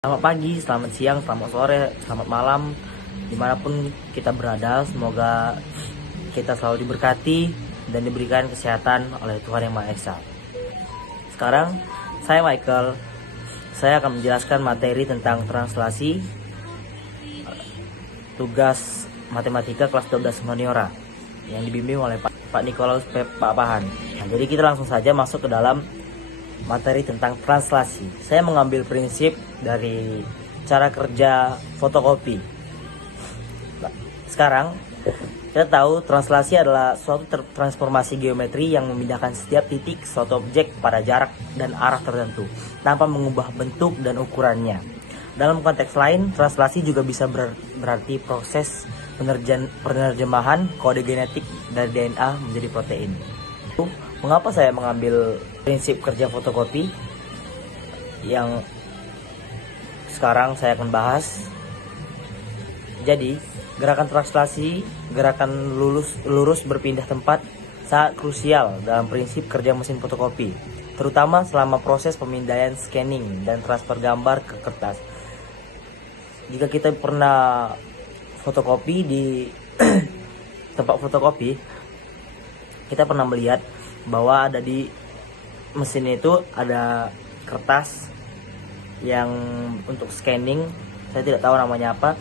Selamat pagi, selamat siang, selamat sore, selamat malam, dimanapun kita berada. Semoga kita selalu diberkati dan diberikan kesehatan oleh Tuhan Yang Maha Esa. Sekarang, saya Michael. Saya akan menjelaskan materi tentang translasi tugas matematika kelas 12 humaniora yang dibimbing oleh Pak Nikolaus Pak Pahan. Nah, jadi kita langsung saja masuk ke dalam materi tentang translasi. Saya mengambil prinsip dari cara kerja fotokopi. Sekarang kita tahu translasi adalah suatu transformasi geometri yang memindahkan setiap titik suatu objek pada jarak dan arah tertentu tanpa mengubah bentuk dan ukurannya. Dalam konteks lain, translasi juga bisa berarti proses penerjemahan kode genetik dari DNA menjadi protein. Mengapa saya mengambil prinsip kerja fotokopi yang sekarang saya akan bahas? Jadi, gerakan translasi, gerakan lurus berpindah tempat sangat krusial dalam prinsip kerja mesin fotokopi, terutama selama proses pemindaian scanning dan transfer gambar ke kertas. Jika kita pernah fotokopi di tempat fotokopi, kita pernah melihat bahwa ada di mesin itu ada kertas yang untuk scanning, saya tidak tahu namanya apa.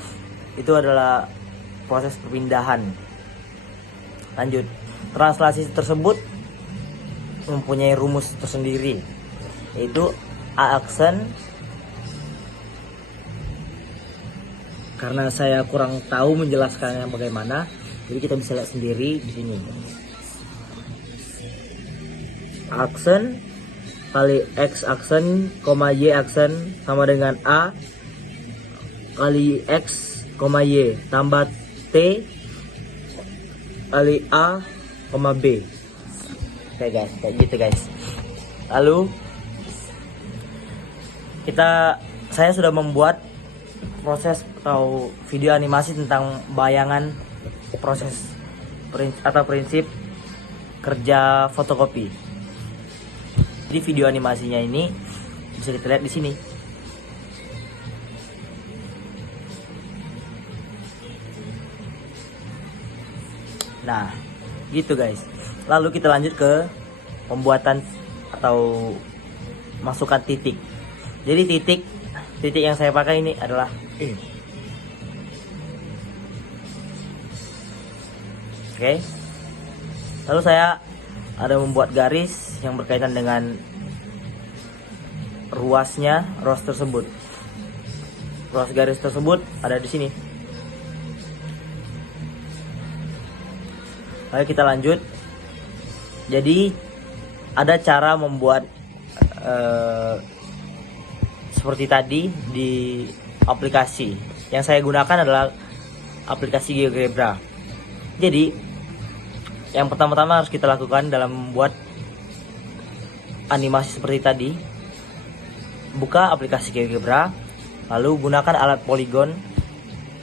Itu adalah proses perpindahan. Lanjut, translasi tersebut mempunyai rumus tersendiri, yaitu A-aksen. Karena saya kurang tahu menjelaskannya bagaimana, jadi kita bisa lihat sendiri di sini. Aksen kali X aksen, Y aksen sama dengan A kali X, Y tambah T kali A, B. Oke guys, kayak gitu guys. Lalu saya sudah membuat proses atau video animasi tentang bayangan proses atau prinsip kerja fotokopi. Jadi video animasinya ini bisa kita lihat di sini. Nah, gitu guys. Lalu kita lanjut ke pembuatan atau masukkan titik. Jadi titik yang saya pakai ini adalah Oke. Lalu saya ada membuat garis yang berkaitan dengan ruas tersebut. Ruas garis tersebut ada di sini. Lalu kita lanjut. Jadi ada cara membuat seperti tadi di aplikasi. Yang saya gunakan adalah aplikasi GeoGebra. Jadi yang pertama-tama harus kita lakukan dalam membuat animasi seperti tadi, buka aplikasi GeoGebra, lalu gunakan alat poligon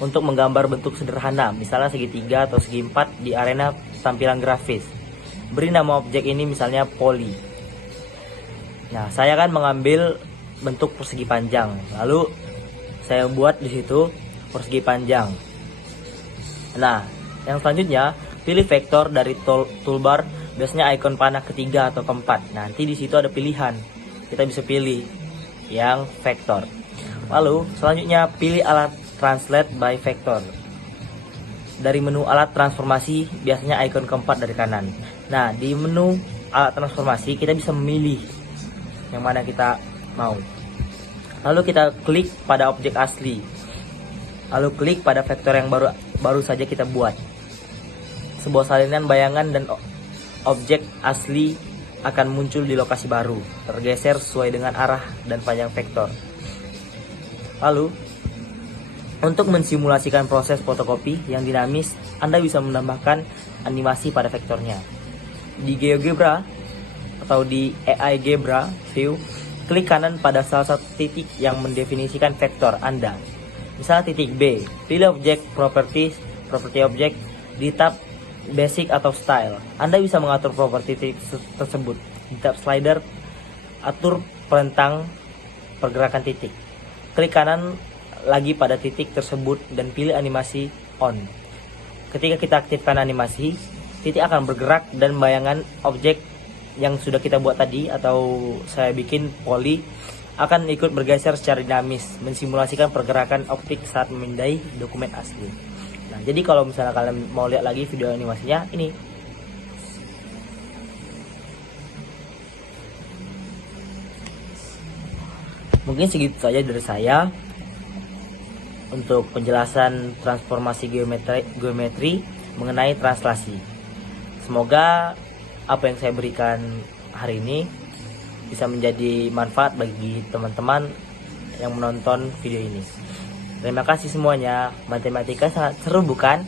untuk menggambar bentuk sederhana, misalnya segitiga atau segi empat di arena tampilan grafis. Beri nama objek ini misalnya poli. Nah, saya akan mengambil bentuk persegi panjang, lalu saya buat di situ persegi panjang. Nah, yang selanjutnya pilih vektor dari toolbar, biasanya ikon panah ketiga atau keempat. Nanti di situ ada pilihan, kita bisa pilih yang vektor. Lalu selanjutnya pilih alat translate by vector. Dari menu alat transformasi, biasanya ikon keempat dari kanan. Nah, di menu alat transformasi kita bisa memilih yang mana kita mau. Lalu kita klik pada objek asli. Lalu klik pada vektor yang baru saja kita buat. Sebuah salinan bayangan dan objek asli akan muncul di lokasi baru, tergeser sesuai dengan arah dan panjang vektor. Lalu, untuk mensimulasikan proses fotokopi yang dinamis, Anda bisa menambahkan animasi pada vektornya. Di GeoGebra atau di AI Gebra View, klik kanan pada salah satu titik yang mendefinisikan vektor Anda. Misalnya titik B, pilih objek property object di tab basic atau style. Anda bisa mengatur properti tersebut. Di tab slider, atur perentang pergerakan titik. klik kanan lagi pada titik tersebut dan pilih animasi on. Ketika kita aktifkan animasi, titik akan bergerak dan bayangan objek yang sudah kita buat tadi atau saya bikin poli akan ikut bergeser secara dinamis, mensimulasikan pergerakan optik saat memindai dokumen asli. Nah, jadi kalau misalnya kalian mau lihat lagi video animasinya, ini. Mungkin segitu saja dari saya untuk penjelasan transformasi geometri mengenai translasi. Semoga apa yang saya berikan hari ini bisa menjadi manfaat bagi teman-teman yang menonton video ini. Terima kasih semuanya. Matematika sangat seru, bukan?